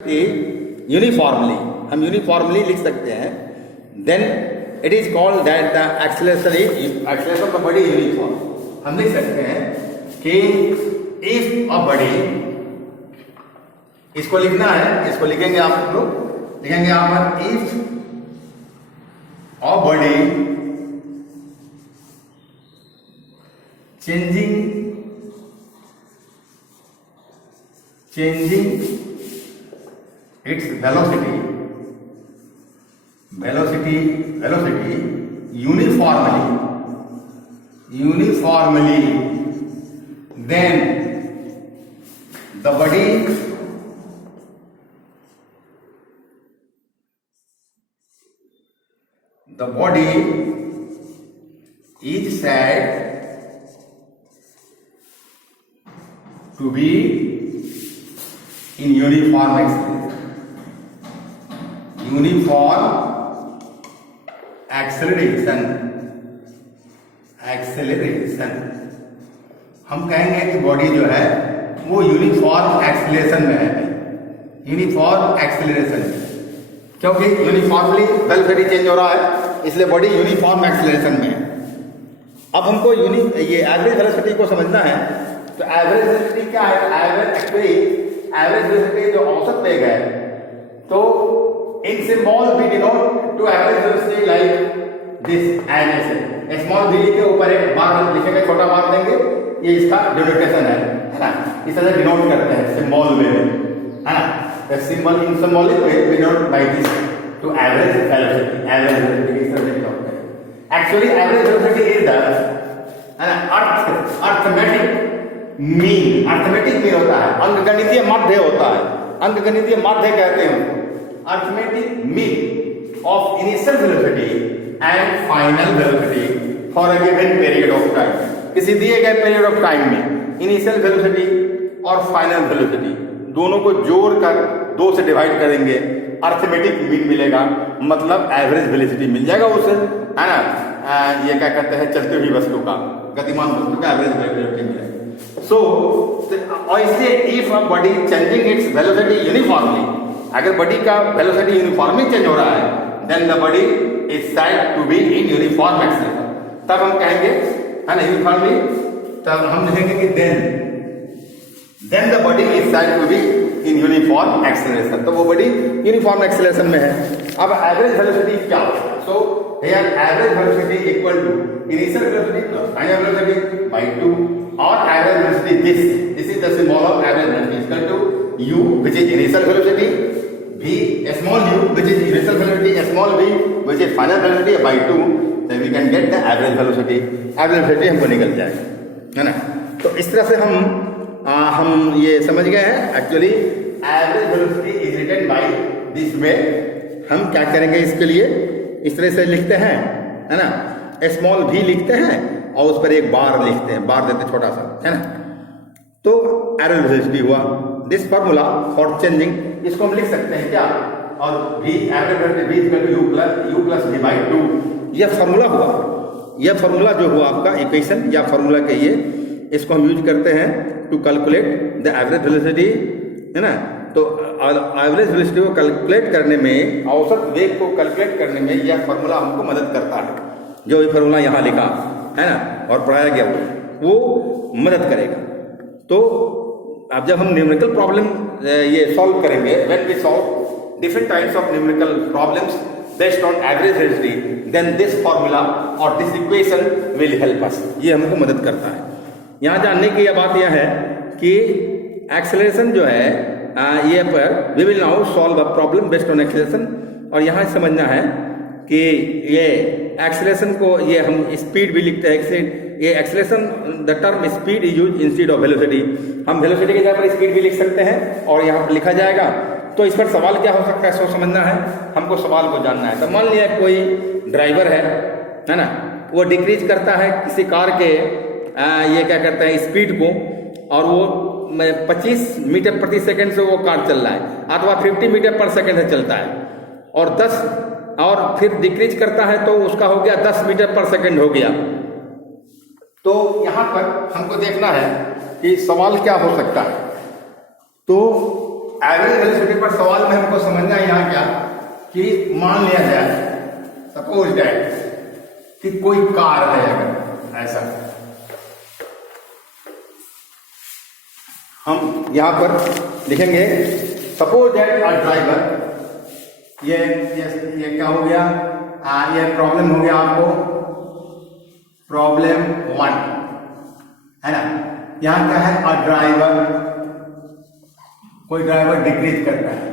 Uniformly, हम uniformly लिख सकते हैं, then it is called that the acceleration of the body uniform. हम लिख सकते हैं कि इफ अ बॉडी, इसको लिखना है, इसको लिखेंगे आप लोग, लिखेंगे यहां पर if a body changing its velocity uniformly, then the body is said to be in uniform acceleration। हम कहेंगे कि बॉडी जो है वो यूनिफॉर्म एक्सेलरेशन में है, यूनिफॉर्म एक्सेलरेशन, क्योंकि यूनिफॉर्मली वेलोसिटी चेंज हो रहा है, इसलिए बॉडी यूनिफॉर्म एक्सेलरेशन में है। अब हमको ये एवरेज वेलोसिटी को समझना है, तो एवरेज वेलोसिटी क्या है? एवरेज वेलोसिटी जो औसत वेग है, तो in symbol we denote to average velocity like this एनएस। स्मॉल वी के ऊपर एक बार लिखेंगे, छोटा बार देंगे, ये इसका डिनोटेशन है ना, इस तरह डिनोट करते हैं सिंबल वे में, है ना। The symbol in symbolic way we denote by this to average velocity. Average velocity इस तरह डिनोट करते हैं। Actually average velocity is the, है ना, अर्थमेटिक मीन। अर्थमेटिक मीन होता है, अंकगणितीय माध्य होता है, अंकगणितीय माध्य कहते हैं उसको। Arithmetic mean of initial velocity and final velocity for a given period of time. किसी दिए गए पीरियड ऑफ टाइम में इनिशियल वेलोसिटी और फाइनल वेलोसिटी दोनों को जोड़कर 2 से डिवाइड करेंगे, अर्थमेटिक मीन मिलेगा, मतलब एवरेज वेलोसिटी मिल जाएगा उसे, है ना। ये क्या कहते हैं, चलती हुई वस्तु का, गतिमान वस्तु का एवरेज वेलोसिटी मिलेगा। सो और इसलिए if a body changing its velocity uniformly, अगर बॉडी का वेलोसिटी यूनिफॉर्मली चेंज हो रहा है, then the body is said to be in uniform acceleration. तब हम कहेंगे, है ना, यूनिफॉर्मली, तब हम लिखेंगे कि then the body is said to be in uniform acceleration. तो वो बॉडी यूनिफॉर्म एक्सेलरेशन में है। अब एवरेज वेलोसिटी क्या होगा? So here average velocity equal to initial velocity plus final velocity by 2, और average velocity this is the symbol of average velocity equal to u which is initial velocity, v small u which is initial velocity, small v which is final velocity by 2, then we can get the average velocity। average velocity हमको निकल जाएगा, है ना। तो इस तरह से हम ये समझ गए हैं। Actually average velocity is written by this way. हम क्या करेंगे इसके लिए, इस तरह से लिखते हैं, है ना, स्मॉल v लिखते हैं और उस पर एक बार लिखते हैं, बार देते छोटा सा, है ना। तो एवरेज वेलोसिटी हुआ। दिस फार्मूला फॉर चेंजिंग, इसको हम लिख सकते हैं क्या, और v average velocity v equal to u plus v by 2, यह फार्मूला हुआ। यह फार्मूला जो हुआ आपका इक्वेशन या फार्मूला कहिए, इसको हम यूज करते हैं to calculate the average velocity, है ना। तो एवरेज वेलोसिटी को कैलकुलेट करने में, औसत वेग को कैलकुलेट करने में यह फार्मूला हमको मदद करता है। जो ये फार्मूला यहाँ लिखा है ना और पढ़ाया गया वो मदद करेगा। तो अब जब हम न्यूमेरिकल प्रॉब्लम ये सॉल्व करेंगे, when we solve different types of numerical problems based on average velocity, then this formula और this equation will help us. ये हमको मदद करता है। यहाँ जानने की यह बात यह है कि एक्सेलरेशन जो है ये पर we will now solve a problem based on acceleration. और यहाँ समझना है कि ये एक्सेलरेशन को ये हम स्पीड भी लिखते हैं। ये acceleration the term speed is use instead of velocity. हम वेलोसिटी की जगह पर स्पीड भी लिख सकते हैं और यहाँ पर लिखा जाएगा। तो इस पर सवाल क्या हो सकता है, सो समझना है, हमको सवाल को जानना है। तो मान लिया कोई ड्राइवर है ना, वो डिक्रीज करता है किसी कार के ये क्या करते हैं स्पीड को, और वो 25 मीटर प्रति सेकंड से वो कार चल रहा है, अथवा 50 मीटर पर सेकंड से चलता है, और 10 और फिर डिक्रीज करता है तो उसका हो गया 10 मीटर पर सेकंड हो गया। तो यहां पर हमको देखना है कि सवाल क्या हो सकता है। तो एवरेज वेलोसिटी पर सवाल में हमको समझना है यहाँ क्या कि मान लिया जाए सपोज दैट कि कोई कार है, अगर ऐसा हम यहां पर लिखेंगे सपोज दैट अ ड्राइवर, ये क्या हो गया, ये प्रॉब्लम हो गया आपको, प्रॉब्लम 1 है ना। यहां क्या है, अ ड्राइवर, कोई ड्राइवर डिक्रीज करता है,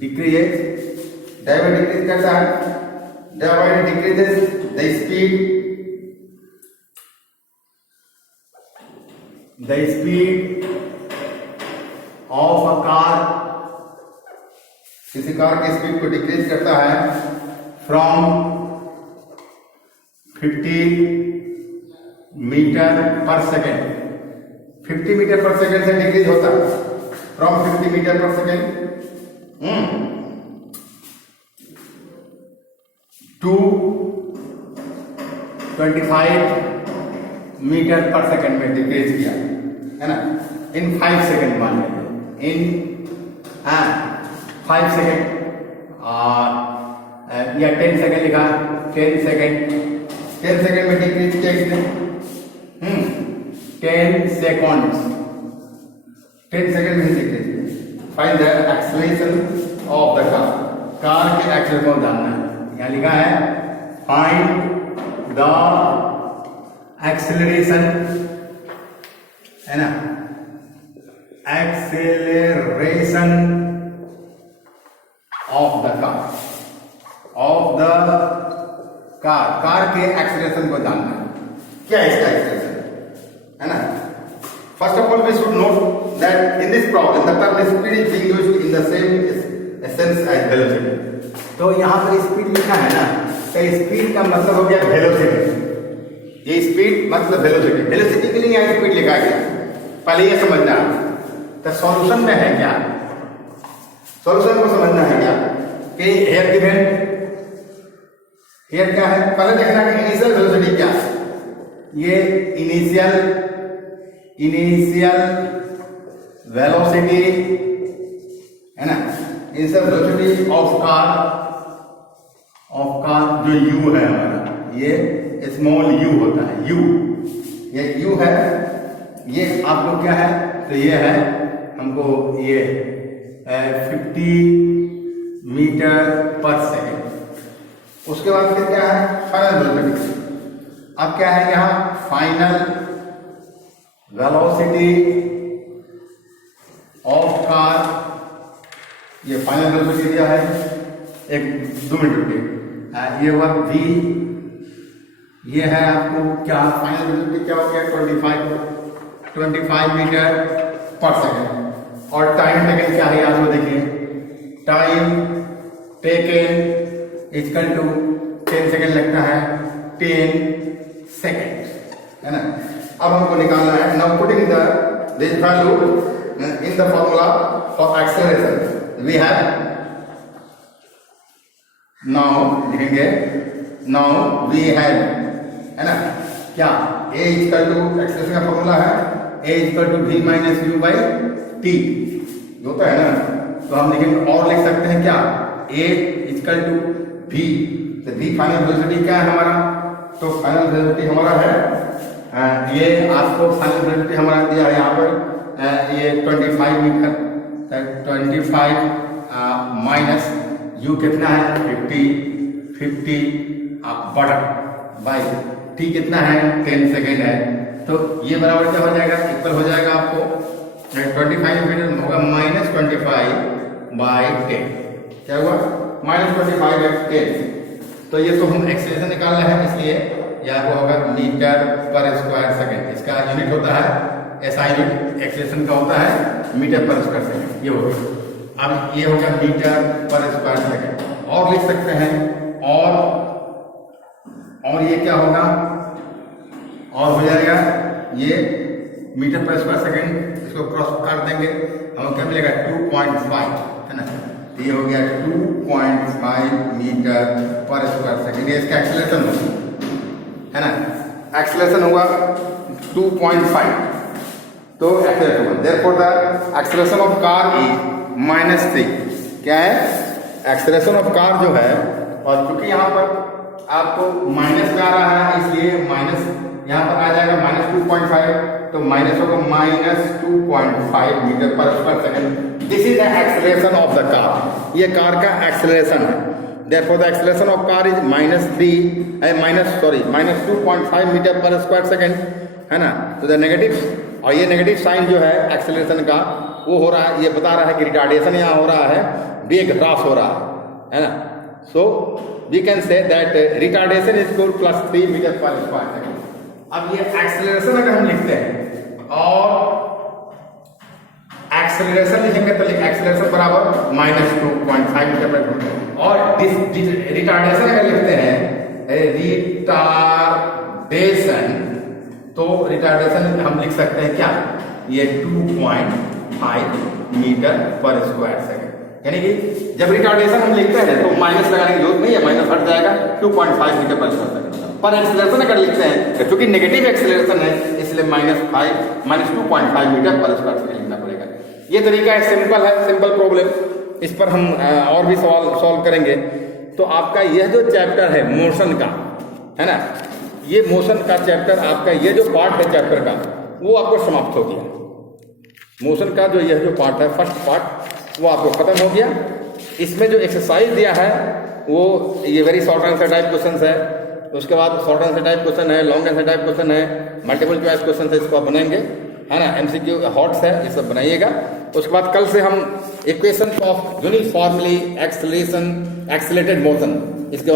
डिक्रीज, ड्राइवर डिक्रीज करता है, driver decreases the speed, the speed of a car, किसी कार की स्पीड को डिक्रीज करता है फ्रॉम 50 मीटर पर सेकेंड, 50 मीटर पर सेकेंड से डिक्रीज होता है, फ्रॉम 50 मीटर पर सेकेंड टू 25 मीटर पर सेकेंड में डिक्रीज किया है ना, इन 5 सेकेंड मान लीजिए, इन 5 सेकेंड, या 10 सेकेंड लिखा, 10 सेकेंड में डिक्रीज किया इसने, 10 सेकेंड में डिक्रीज किया। Find the acceleration of the car, car के एक्सेलरेशन को जानना है। यहाँ लिखा है फाइंड द एक्सेलरेशन, है ना, acceleration of the car, car के एक्सेलरेशन को जानना है। क्या है इसका एक्सेलरेशन, है ना। First of all we should note that in this problem the term speed is being used in the same essence as velocity. तो यहां पर स्पीड लिखा है ना, तो स्पीड का मतलब हो गया वेलोसिटी, ये स्पीड मतलब वेलोसिटी, वेलोसिटी के लिए यहाँ स्पीड लिखा गया, पहले ये समझना। तो सॉल्यूशन में है क्या, सॉल्यूशन को समझना है क्या कि हेयर गिवन, हेयर क्या है, पहले देखना कि इनिशियल वेलोसिटी क्या है, ये इनिशियल वेलोसिटी है ना, इनिशियल वेलोसिटी ऑफ कार जो u है हमारा, ये स्मॉल u होता है, ये u है, ये आपको क्या है, तो ये है हमको ये 50 मीटर पर सेकेंड। उसके बाद फिर क्या है, फाइनल वेलोसिटी। अब क्या है यहाँ, फाइनल वेलोसिटी ऑफ कार, ये फाइनल वेलोसिटी दिया है, एक 2 मिनट रुकिए, ये हुआ v, ये है आपको क्या, फाइनल वेलोसिटी क्या हो गया, 25 मीटर पर सेकेंड। और टाइम टेकन क्या है, आपको देखिए, time taken equal to 10 second लगता है, 10 सेकेंड, है ना। अब हमको निकालना है, now putting this value in the formula for acceleration we have, now लिखेंगे, नाउ वी हैव, है ना, क्या, a इक्वल टू, एक्सेलरेशन का फॉर्मूला है a equal to v minus u by t, होता है ना। तो हम लिखेंगे, और लिख सकते हैं क्या, a इक्वल टू v, तो v फाइनल वेलोसिटी क्या है हमारा, तो फाइनल वेलोसिटी हमारा है, ये आपको फाइनल वेलोसिटी हमारा दिया है यहाँ पर, ये 25 मीटर, 25 माइनस u कितना है, 50 बटा बाई t कितना है, 10 सेकेंड है, तो ये बराबर क्या हो जाएगा, इक्वल हो जाएगा आपको 25 मीटर होगा -25 बाई 10, क्या हुआ, -25 बाई 10। तो ये तो हम एक्सेलरेशन निकाल रहे हैं, इसलिए यह होगा मीटर पर स्क्वायर सेकेंड, इसका यूनिट होता है, ऐसा यूनिट एक्सेलरेशन का होता है मीटर पर स्क्वायर सेकेंड, ये होगा। अब ये होगा मीटर पर स्क्वायर सेकेंड, और लिख सकते हैं, और ये क्या होगा, और हो जाएगा ये मीटर पर स्क्वायर सेकेंड, इसको क्रॉस कर देंगे, हमें क्या मिलेगा, 2.5, है ना, ये हो गया 2.5 मीटर पर स्क्वायर सेकेंड, ये इसका एक्सेलरेशन होगा, है ना, एक्सेलरेशन होगा 2.5, तो एक्सेलरेशन होगा, therefore the acceleration of car is -3। क्या है, एक्सेलरेशन ऑफ कार जो है, और क्योंकि यहाँ पर आपको माइनस में आ रहा है इसलिए माइनस यहाँ पर आ जाएगा -2.5, तो माइनस होगा -2.5 metre per square second. This is the acceleration of the car, ये कार का एक्सेलरेशन है। Therefore the acceleration of car is -2.5 metre per square second, है ना। तो द नेगेटिव, और ये नेगेटिव साइन जो है एक्सेलरेशन का वो हो रहा है, ये बता रहा है कि रिटार्डेशन यहाँ हो रहा है, वेग ह्रास हो रहा है ना। So we can say that retardation is equal +3 metre per square second. अब ये एक्सेलरेशन अगर हम लिखते हैं और एक्सेलरेशन लिखेंगे तो एक्सेलरेशन बराबर -2.5 मीटर पर सेकंड, और रिटार्डेशन अगर लिखते हैं रिटार्डेशन, तो रिटार्डेशन हम लिख सकते हैं क्या, ये 2.5 मीटर पर स्क्वायर सेकंड, यानी कि जब रिटार्डेशन हम लिखते हैं तो माइनस लगाने की जरूरत नहीं है, माइनस हट जाएगा, 2.5 मीटर पर स्क्वायर सेकंड। पर एक्सेलरेशन अगर लिखते हैं क्योंकि नेगेटिव एक्सेलरेशन है इसलिए -2.5 मीटर पर स्क्वायर सेकंड लिखना पड़ेगा। ये तरीका है, सिंपल है, सिंपल प्रॉब्लम। इस पर हम और भी सवाल सॉल्व करेंगे। तो आपका यह जो चैप्टर है मोशन का, है ना, ये मोशन का चैप्टर, आपका ये जो पार्ट है चैप्टर का वो आपको समाप्त हो गया। मोशन का जो यह जो पार्ट है, फर्स्ट पार्ट, वो आपको खत्म हो गया। इसमें जो एक्सरसाइज दिया है वो ये very short answer type question है, उसके बाद शॉर्ट आंसर टाइप क्वेश्चन है, लॉन्ग आंसर टाइप क्वेश्चन है, मल्टीपल चॉइस क्वेश्चन है, इसको आप बनाएंगे, है ना, एमसीक्यू हॉट्स है, ये सब बनाइएगा। उसके बाद कल से हम equation of uniformly acceleration accelerated motion, इसके